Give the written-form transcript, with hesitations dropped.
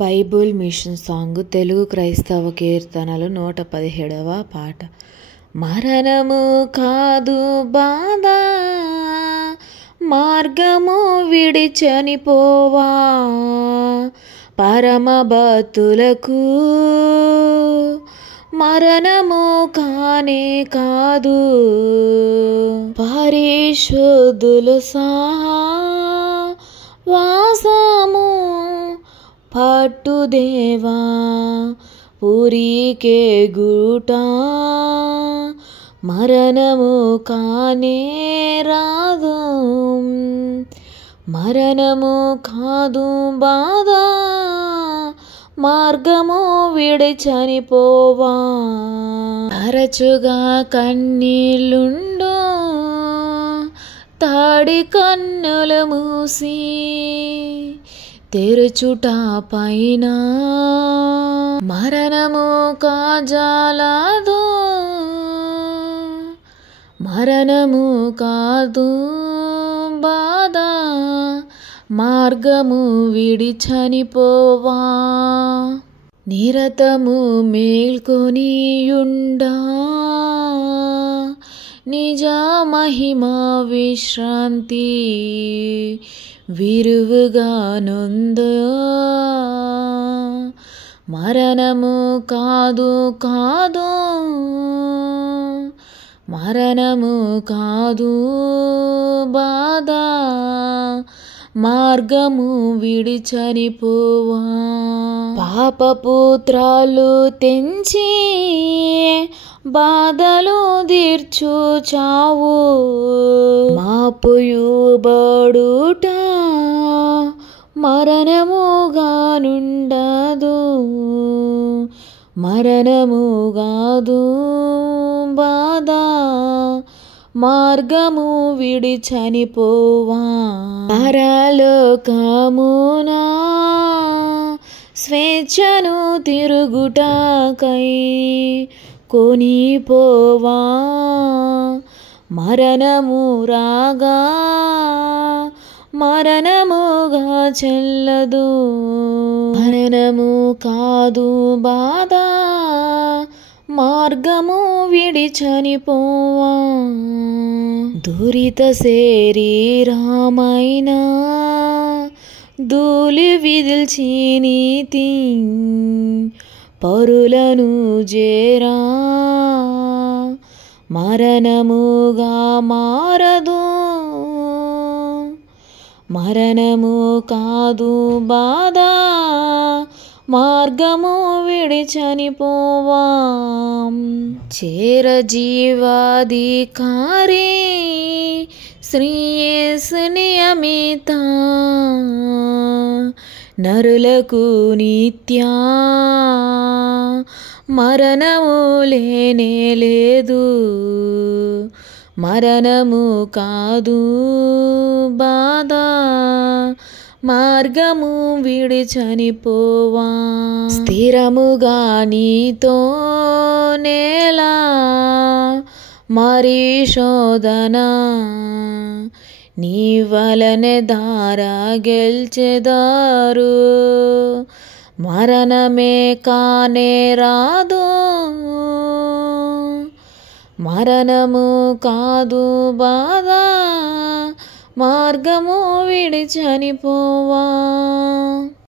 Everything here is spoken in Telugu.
బైబుల్ మిషన్ సాంగ్ తెలుగు క్రైస్తవ కీర్తనలు 117వ పాట. మరణము కాదు బాధ, మార్గము విడి చనిపోవా, పరమ భక్తులకు మరణము కానే కాదు, పరిశుద్ధులు వాసము పట్టుదేవా, పురికే గుట మరణము కానే రాదు, మరణము కాదు బాధ, మార్గము విడి చనిపోవా, తరచుగా కన్నీళ్ళుండు, తాడి కన్నులు మూసి తెరుచుట పైన మరణము కాజాలదు, మరణము కాదు బాధ, మార్గము విడి చనిపోవా, నిరతము మేల్కొనియుండా, నిజ మహిమ విశ్రాంతి విరువుగా నొందో, మరణము కాదు కాదు, మరణము కాదు బాధ, మార్గము విడి చనిపోవా, పాపపుత్రాలు తెంచి బాధలు తీర్చు చావు, మాపుయుబడుట మరణముగానుండదు, మరణముగాదు బాధ, మార్గము విడి చనిపోవా, పరలోకమునా స్వేచ్ఛను తిరుగుటకై కొనిపోవా, మరణము రాగా మరణముగా చెల్లదు, మరణము కాదు బాధ, మార్గము విడి చనిపోవా, దురిత శరీరమైన ధూళి విదిల్చి నీతి పరులను జేరా, మరణముగా మారదు, మరణము కాదు బాధ, మార్గము విడి చనిపోవా, చేరజీవాధికారి శ్రీ యేసు నియమిత నరులకు నిత్యా మరణము లేనే లేదు, మరణము కాదు బాధ, మార్గము విడి చనిపోవా, స్థిరముగా నీతో నేలా మరి శోధన, నీ వలనే దారా గెల్చెదారు, మరణమే కానే రాదు, మరణము కాదు బాధ, మార్గము విడి చనిపోవా.